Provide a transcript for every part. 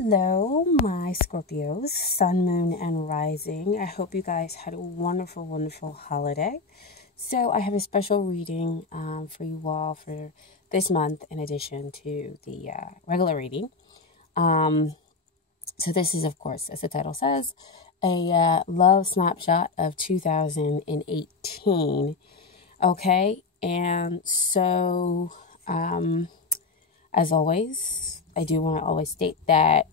Hello, my Scorpios, Sun, Moon, and Rising. I hope you guys had a wonderful, wonderful holiday. So I have a special reading for you all for this month in addition to the regular reading. So this is, of course, as the title says, a love snapshot of 2018. Okay, and so as always, I do want to always state that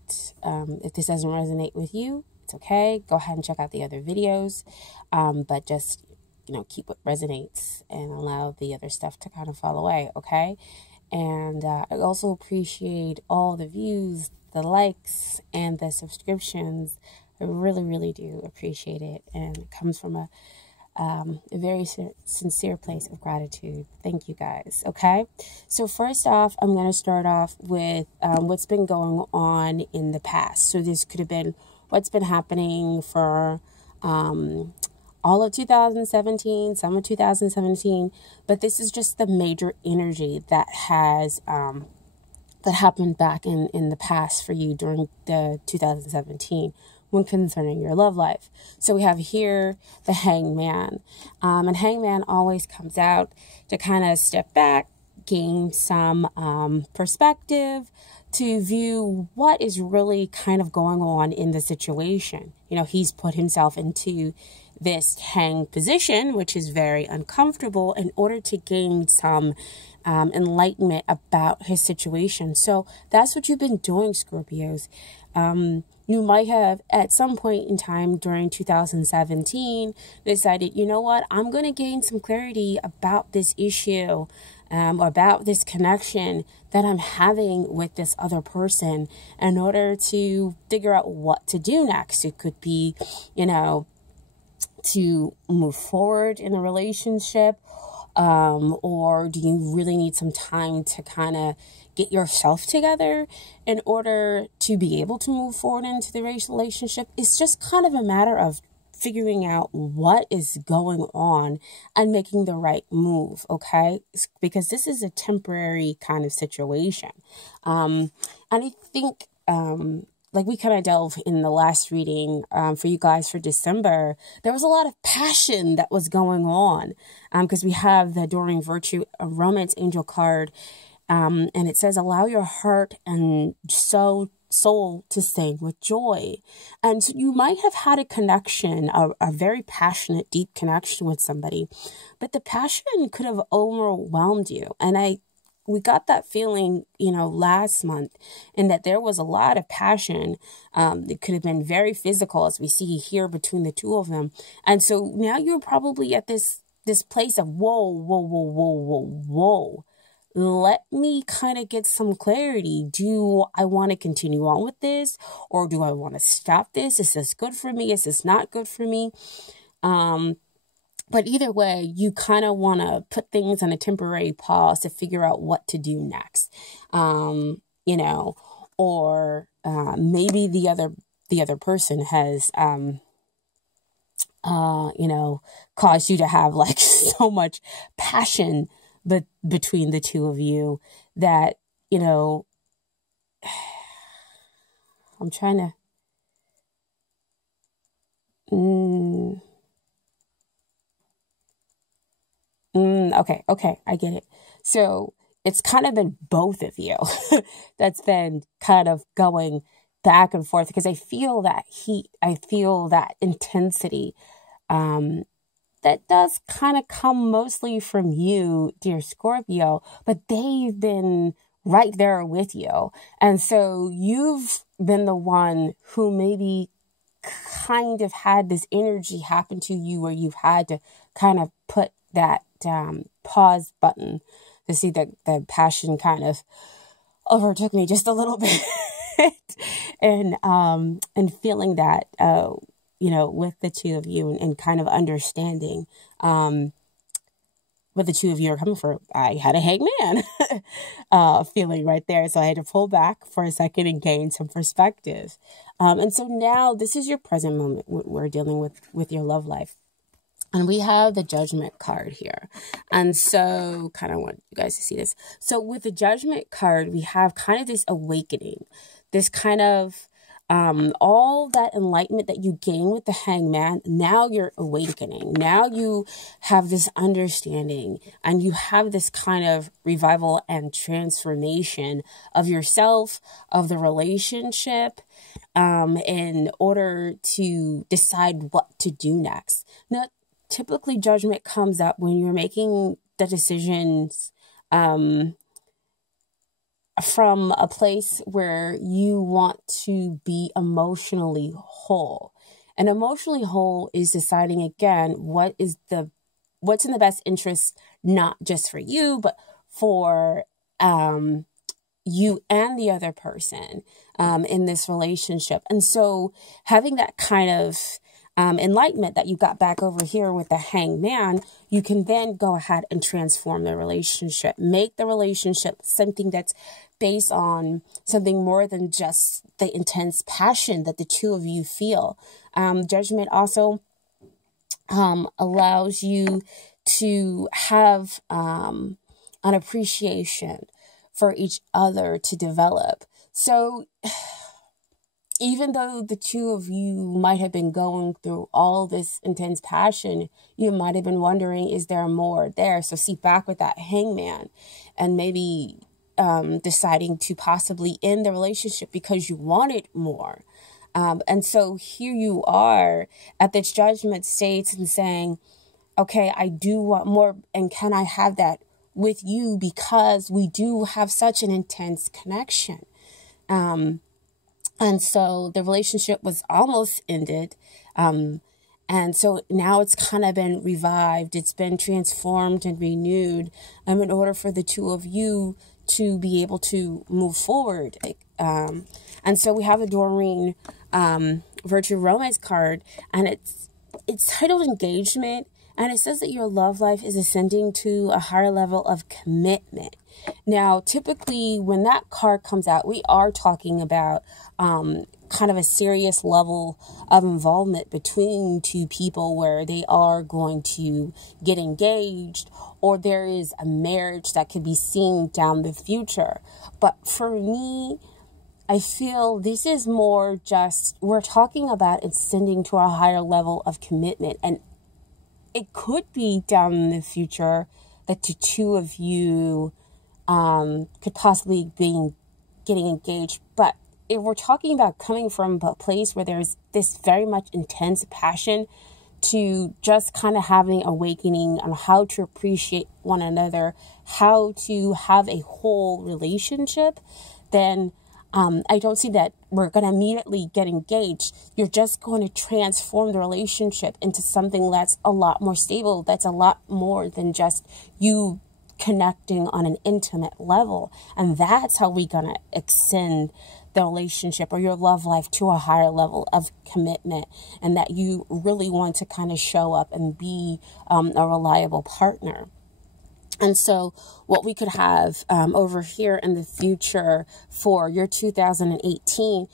if this doesn't resonate with you, it's okay. Go ahead and check out the other videos, but just, keep what resonates and allow the other stuff to kind of fall away, okay? And I also appreciate all the views, the likes, and the subscriptions. I really, really do appreciate it, and it comes from a very sincere place of gratitude. Thank you guys. Okay, so first off, I'm going to start off with what's been going on in the past. So this could have been what's been happening for all of 2017, some of 2017, but this is just the major energy that has that happened back in the past for you during the 2017 when concerning your love life. So we have here the Hangman. And Hangman always comes out to kind of step back, gain some perspective, to view what is really kind of going on in the situation. He's put himself into this hang position, which is very uncomfortable, in order to gain some enlightenment about his situation. So that's what you've been doing, Scorpios. You might have, at some point in time during 2017, decided, you know what, I'm going to gain some clarity about this issue, about this connection that I'm having with this other person in order to figure out what to do next. It could be, to move forward in a relationship, or do you really need some time to kind of get yourself together in order to be able to move forward into the relationship? It's just kind of a matter of figuring out what is going on and making the right move, okay? Because this is a temporary kind of situation. And I think, like we kind of delved in the last reading for you guys for December, there was a lot of passion that was going on because we have the Adoring Virtue, a Romance Angel card, and it says, allow your heart and soul to sing with joy. And so you might have had a connection, a very passionate, deep connection with somebody, but the passion could have overwhelmed you. And we got that feeling, last month, and that there was a lot of passion. It could have been very physical, as we see here between the two of them. And so now you're probably at this place of, whoa. Let me kind of get some clarity. Do I want to continue on with this, or do I want to stop this? Is this good for me? Is this not good for me? But either way, you kind of want to put things on a temporary pause to figure out what to do next. Or maybe the other person has, caused you to have like so much passion between the two of you that, I'm trying to, okay, I get it. So it's kind of been both of you that's been kind of going back and forth, because I feel that heat, I feel that intensity, that does kind of come mostly from you, dear Scorpio, but they've been right there with you. And so you've been the one who maybe kind of had this energy happen to you where you've had to kind of put that pause button to see that the passion kind of overtook me just a little bit. and feeling that, with the two of you, and kind of understanding what the two of you are coming for. I had a Hangman feeling right there, so I had to pull back for a second and gain some perspective. And so now this is your present moment. We're dealing with your love life. And we have the Judgment card here. And so, kind of want you guys to see this. So with the Judgment card, we have kind of this awakening. this kind of all that enlightenment that you gain with the hangman, now you're awakening. Now you have this understanding and you have this kind of revival and transformation of yourself, of the relationship, in order to decide what to do next. Now, typically judgment comes up when you're making the decisions from a place where you want to be emotionally whole. And emotionally whole is deciding, again, what's in the best interest, not just for you, but for you and the other person in this relationship. And so having that kind of enlightenment that you got back over here with the hangman, you can then go ahead and transform the relationship, make the relationship something that's based on something more than just the intense passion that the two of you feel. Judgment also allows you to have an appreciation for each other to develop. So even though the two of you might have been going through all this intense passion, you might have been wondering, is there more there? So sit back with that hangman and maybe deciding to possibly end the relationship because you wanted more. And so here you are at this judgment state and saying, okay, I do want more, and can I have that with you because we do have such an intense connection. And so the relationship was almost ended. And so now it's kind of been revived. It's been transformed and renewed in order for the two of you to be able to move forward. And so we have the Doreen Virtue Romance card, and it's titled Engagement. And it says that your love life is ascending to a higher level of commitment. Now, typically when that card comes out, we are talking about kind of a serious level of involvement between two people where they are going to get engaged, or there is a marriage that could be seen down the future. But for me, I feel this is more just, we're talking about ascending to a higher level of commitment. And it could be down in the future that the two of you could possibly be getting engaged. But if we're talking about coming from a place where there's this very much intense passion to just kind of having awakening on how to appreciate one another, how to have a whole relationship, then I don't see that we're going to immediately get engaged. You're just going to transform the relationship into something that's a lot more stable, that's a lot more than just you connecting on an intimate level. And that's how we're going to extend the relationship or your love life to a higher level of commitment, and that you really want to kind of show up and be a reliable partner. And so what we could have over here in the future for your 2018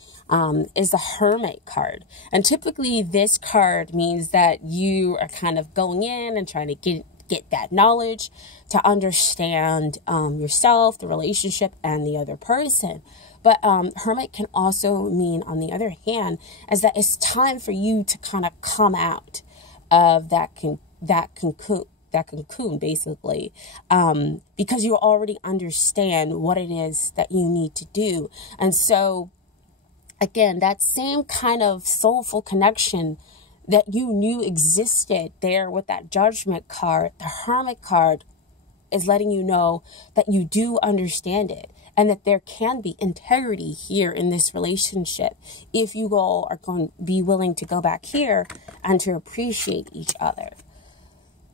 is the Hermit card. And typically this card means that you are kind of going in and trying to get that knowledge to understand yourself, the relationship, and the other person. But Hermit can also mean, on the other hand, is that it's time for you to kind of come out of that cocoon, basically, because you already understand what it is that you need to do. And so, again, that same kind of soulful connection that you knew existed there with that Judgment card, the Hermit card is letting you know that you do understand it, and that there can be integrity here in this relationship if you all are going to be willing to go back here and to appreciate each other.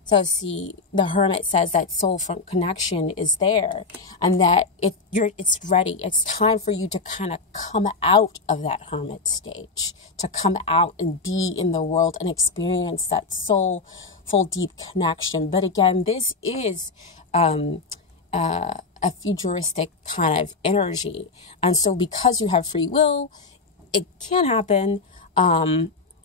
So see, the Hermit says that soulful connection is there, and that it's ready. It's time for you to kind of come out of that Hermit stage, to come out and be in the world and experience that soulful, deep connection. But again, this is a futuristic kind of energy, and so because you have free will, it can happen.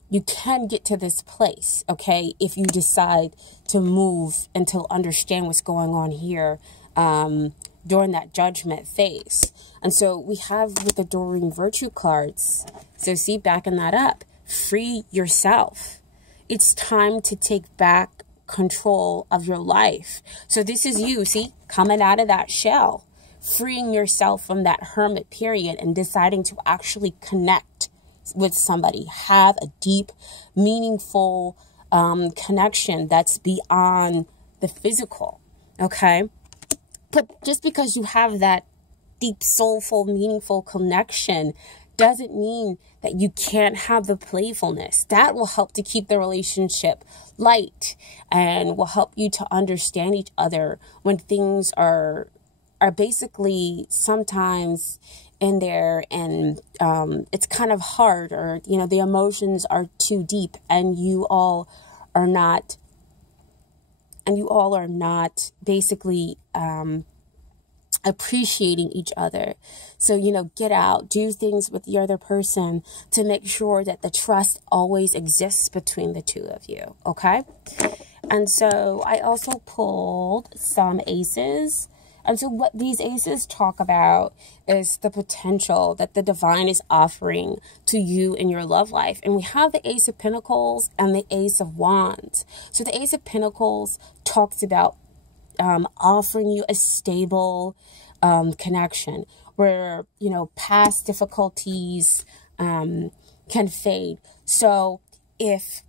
You can get to this place, okay, if you decide to move and to understand what's going on here during that judgment phase. And so we have with the Doreen Virtue cards. So see, backing that up, free yourself. It's time to take back control of your life. So this is you, see, coming out of that shell, freeing yourself from that hermit period and deciding to actually connect with somebody, have a deep, meaningful connection that's beyond the physical. Okay. But just because you have that deep, soulful, meaningful connection doesn't mean that you can't have the playfulness. That will help to keep the relationship light and will help you to understand each other when things are basically sometimes in there and it's kind of hard, or, you know, the emotions are too deep and you all are not basically appreciating each other. So, you know, get out, do things with the other person to make sure that the trust always exists between the two of you. Okay. And so I also pulled some aces. And so what these aces talk about is the potential that the divine is offering to you in your love life. And we have the Ace of Pentacles and the Ace of Wands. So the Ace of Pentacles talks about offering you a stable connection where, you know, past difficulties can fade. So if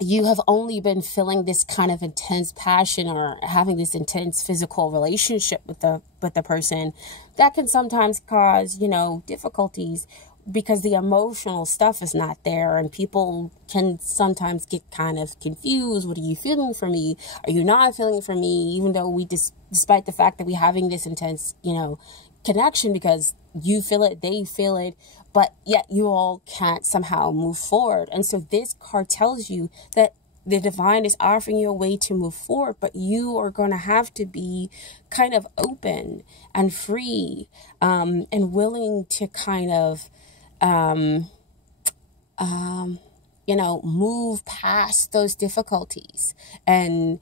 you have only been feeling this kind of intense passion or having this intense physical relationship with the person, that can sometimes cause, you know, difficulties because the emotional stuff is not there, and people can sometimes get kind of confused. What are you feeling for me? Are you not feeling for me? Even though despite the fact that we're having this intense, you know, connection, because you feel it, they feel it, but yet you all can't somehow move forward. And so this card tells you that the divine is offering you a way to move forward, but you are going to have to be kind of open and free and willing to kind of, you know, move past those difficulties and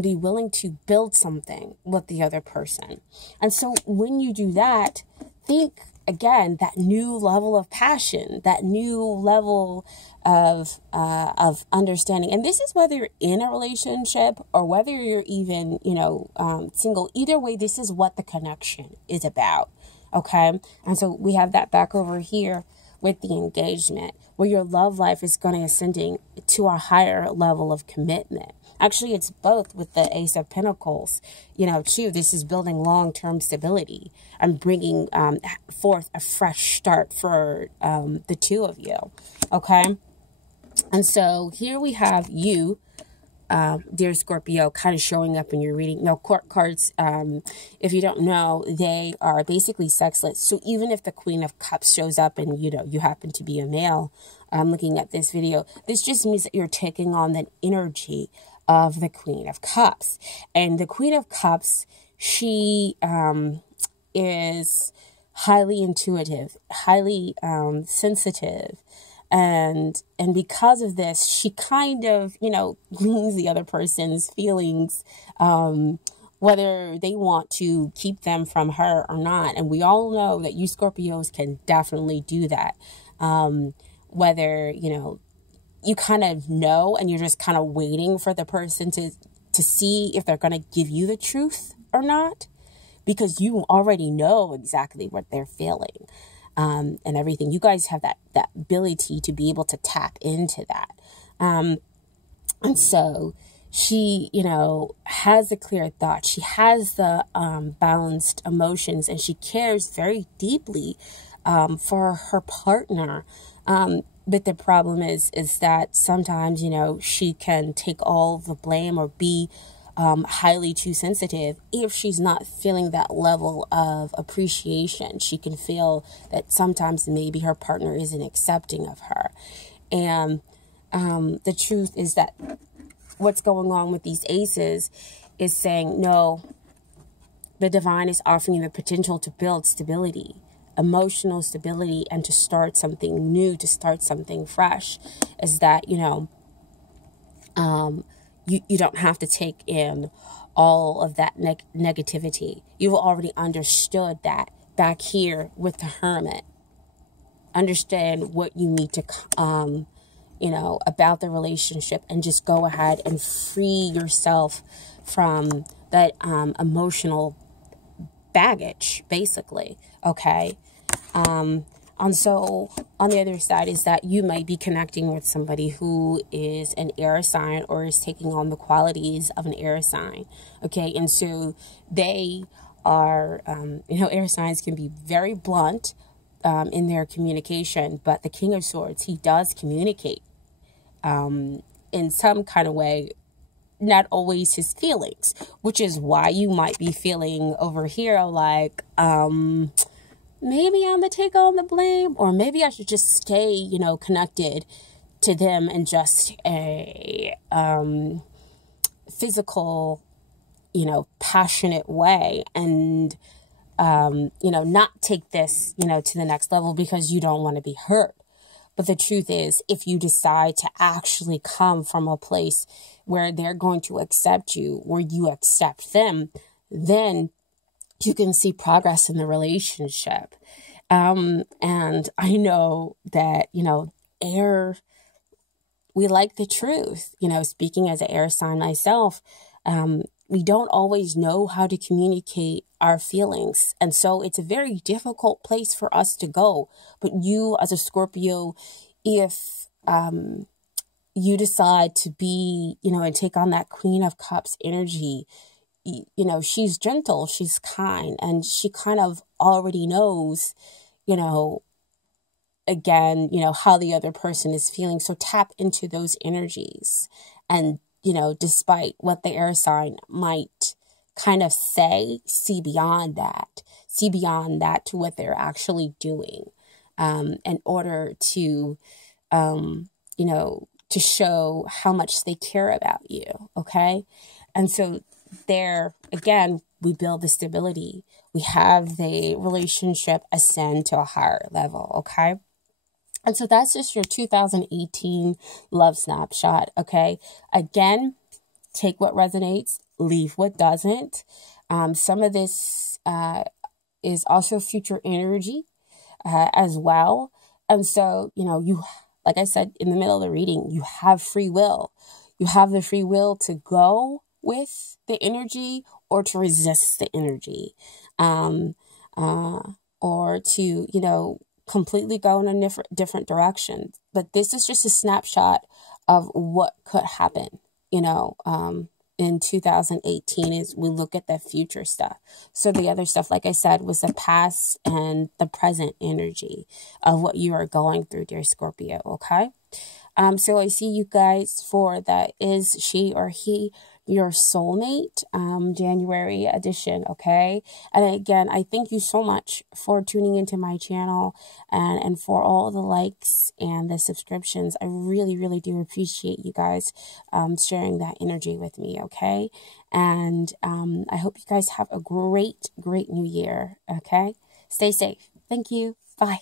be willing to build something with the other person. And so when you do that, think again, that new level of passion, that new level of understanding. And this is whether you're in a relationship or whether you're even, you know, single. Either way, this is what the connection is about. Okay. And so we have that back over here with the engagement, where your love life is going to ascending to a higher level of commitment. Actually, it's both with the Ace of Pentacles, you know, too. This is building long-term stability and bringing forth a fresh start for the two of you. Okay. And so here we have you, dear Scorpio, kind of showing up in your reading. Now, court cards, if you don't know, they are basically sexless. So even if the Queen of Cups shows up and, you know, you happen to be a male looking at this video, this just means that you're taking on the energy of the Queen of Cups. And the Queen of Cups, she is highly intuitive, highly sensitive. And because of this, she kind of, you know, gleans the other person's feelings, whether they want to keep them from her or not. And we all know that you Scorpios can definitely do that. Whether, you know, you kind of know and you're just kind of waiting for the person to see if they're going to give you the truth or not, because you already know exactly what they're feeling. And everything. You guys have that ability to be able to tap into that. And so she, you know, has a clear thought. She has the balanced emotions, and she cares very deeply for her partner. But the problem is that sometimes, you know, she can take all the blame or be highly too sensitive. If she's not feeling that level of appreciation, she can feel that sometimes maybe her partner isn't accepting of her. And the truth is that what's going on with these aces is saying, no, the divine is offering you the potential to build stability, emotional stability, and to start something new, to start something fresh. Is that, you know, you don't have to take in all of that negativity. You've already understood that back here with the Hermit. Understand what you need to, about the relationship, and just go ahead and free yourself from that emotional baggage, basically. Okay. And so on the other side is that you might be connecting with somebody who is an air sign or is taking on the qualities of an air sign. Okay. And so they are, air signs can be very blunt in their communication, but the King of Swords, he does communicate in some kind of way, not always his feelings, which is why you might be feeling over here like, maybe I'm the take on the blame, or maybe I should just stay, connected to them in just a physical, passionate way, and, not take this, to the next level because you don't want to be hurt. But the truth is, if you decide to actually come from a place where they're going to accept you, where you accept them, then you can see progress in the relationship. And I know that, air, we like the truth. Speaking as an air sign myself, we don't always know how to communicate our feelings. And so it's a very difficult place for us to go. But you, as a Scorpio, if you decide to be, and take on that Queen of Cups energy, she's gentle, she's kind, and she kind of already knows, again, how the other person is feeling. So tap into those energies. And, despite what the air sign might kind of say, see beyond that to what they're actually doing, in order to, to show how much they care about you. Okay. And so there, again, we build the stability. We have the relationship ascend to a higher level, okay? And so that's just your 2018 love snapshot, okay? Again, take what resonates, leave what doesn't. Some of this is also future energy as well. And so, you, like I said in the middle of the reading, you have free will. You have the free will to go with the energy or to resist the energy, or to, completely go in a different direction. But this is just a snapshot of what could happen, in 2018 as we look at the future stuff. So the other stuff, like I said, was the past and the present energy of what you are going through, dear Scorpio, okay? So I see you guys for that is she or he your soulmate, January edition, okay? And again, I thank you so much for tuning into my channel and for all the likes and the subscriptions. I really, really do appreciate you guys sharing that energy with me, okay? And I hope you guys have a great, great new year, okay? Stay safe. Thank you. Bye.